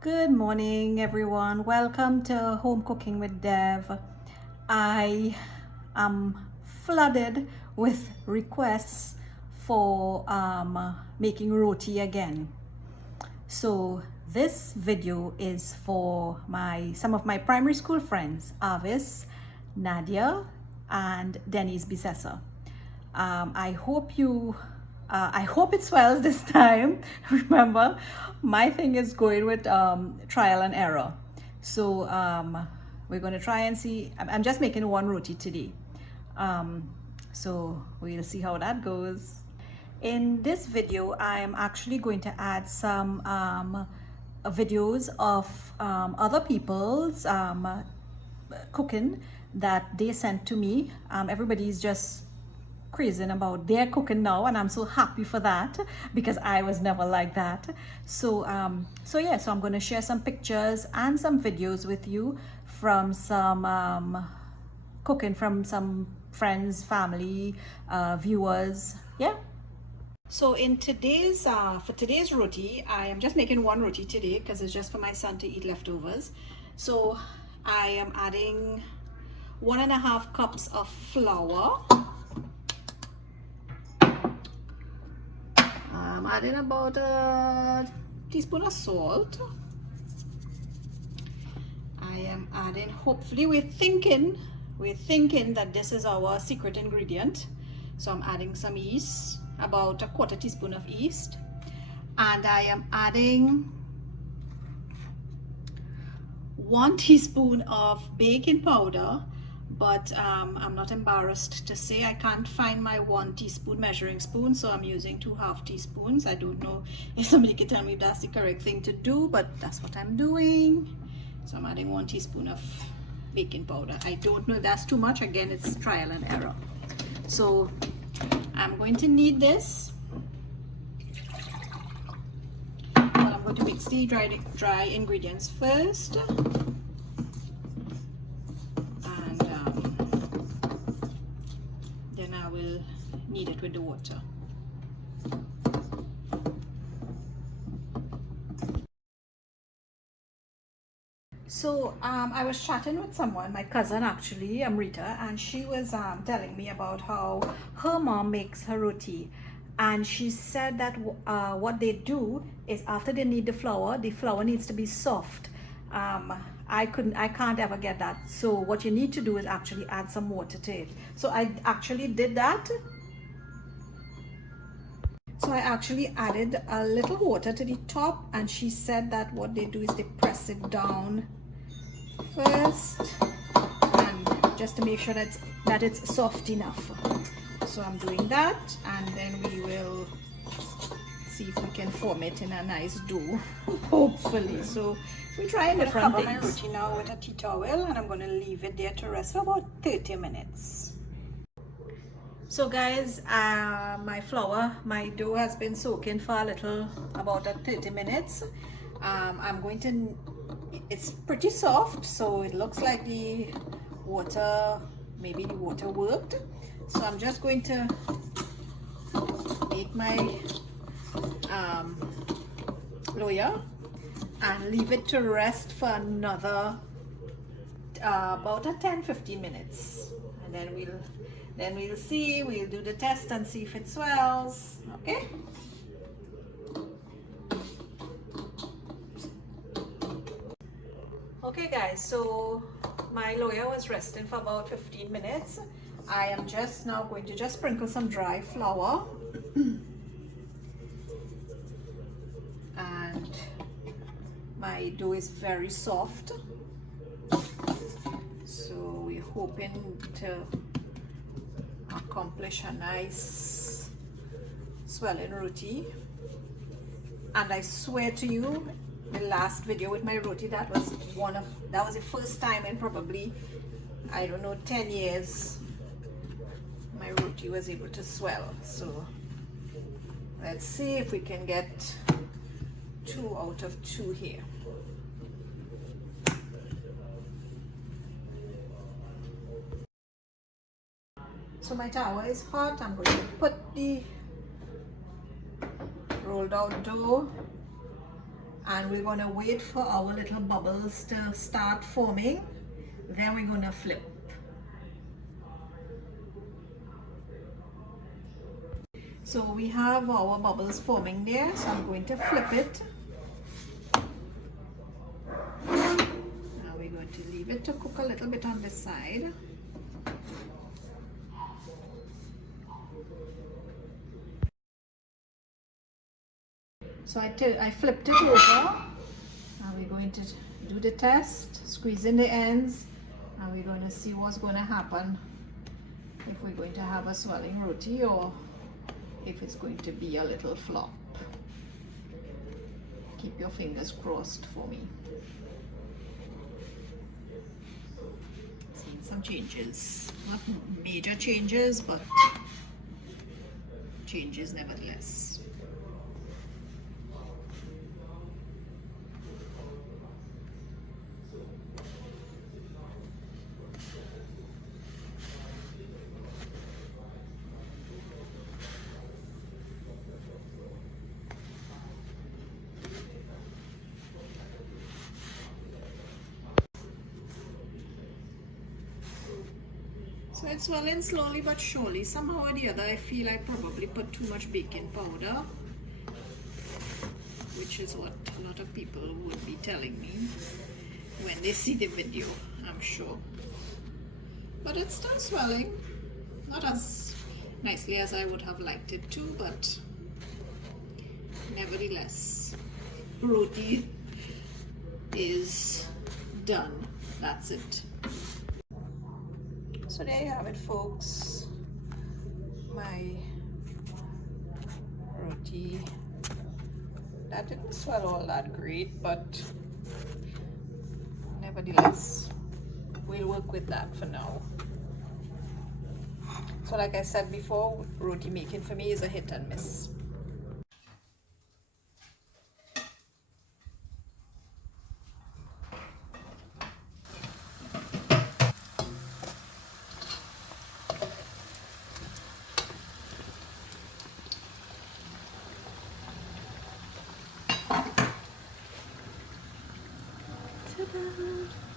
Good morning, everyone. Welcome to Home Cooking with Dev. I am flooded with requests for making roti again. So this video is for some of my primary school friends, Avis, Nadia, and Denise Bisessa. I hope it swells this time. Remember, my thing is going with trial and error. So we're going to try and see. I'm just making one roti today. So we'll see how that goes. In this video, I am actually going to add some videos of other people's cooking that they sent to me. Everybody's just crazing about their cooking now, and I'm so happy for that because I was never like that. So so I'm going to share some pictures and some videos with you from some cooking from some friends, family, viewers. Yeah. So in today's for today's roti, I am just making one roti today because it's just for my son to eat leftovers. So I am adding 1.5 cups of flour. I'm adding about a teaspoon of salt. I am adding, hopefully we're thinking that this is our secret ingredient. So I'm adding some yeast, about a 1/4 teaspoon of yeast. And I am adding 1 teaspoon of baking powder, but I'm not embarrassed to say I can't find my 1 teaspoon measuring spoon, so I'm using 2 half teaspoons. I don't know if somebody can tell me if that's the correct thing to do, but that's what I'm doing. So I'm adding 1 teaspoon of baking powder. I don't know if that's too much. Again, it's trial and error. So I'm going to knead this. Well, I'm going to mix the dry ingredients first. Then I will knead it with the water. So I was chatting with someone, my cousin actually, Amrita, and she was telling me about how her mom makes her roti. And she said that what they do is after they knead the flour needs to be soft. I can't ever get that. So what you need to do is actually add some water to it. So I actually did that. So I actually added a little water to the top, and she said that what they do is they press it down first, and just to make sure that it's soft enough. So I'm doing that, and then we will see if we can form it in a nice dough, hopefully. So we try different things. I'm going to cover my roti now with a tea towel, and I'm going to leave it there to rest for about 30 minutes. So guys, my dough has been soaking for about 30 minutes. I'm going to, it's pretty soft, so it looks like maybe the water worked. So I'm just going to make my loya and leave it to rest for another about 10-15 minutes, and then we'll see. We'll do the test and see if it swells. Okay. Okay guys, so my loya was resting for about 15 minutes. I am just now going to sprinkle some dry flour and my dough is very soft, so we're hoping to accomplish a nice swelling roti. And I swear to you, the last video with my roti, that was the first time in probably, I don't know, 10 years my roti was able to swell. So let's see if we can get 2 out of 2 here. So my tower is hot. I'm going to put the rolled out dough and we're going to wait for our little bubbles to start forming. Then we're going to flip. So we have our bubbles forming there, so I'm going to flip it. Now we're going to leave it to cook a little bit on this side. So I flipped it over. Now we're going to do the test, squeeze in the ends, and we're going to see what's going to happen, if we're going to have a swelling roti or if it's going to be a little flop. Keep your fingers crossed for me. Seeing some changes, not major changes, but changes nevertheless. So it's swelling slowly but surely. Somehow or the other, I feel I probably put too much baking powder, which is what a lot of people would be telling me when they see the video, I'm sure. But it's still swelling. Not as nicely as I would have liked it to, but nevertheless, roti is done. That's it. So there you have it, folks. My roti. That didn't swell all that great, but nevertheless, we'll work with that for now. So like I said before, roti making for me is a hit and miss. Ta-da!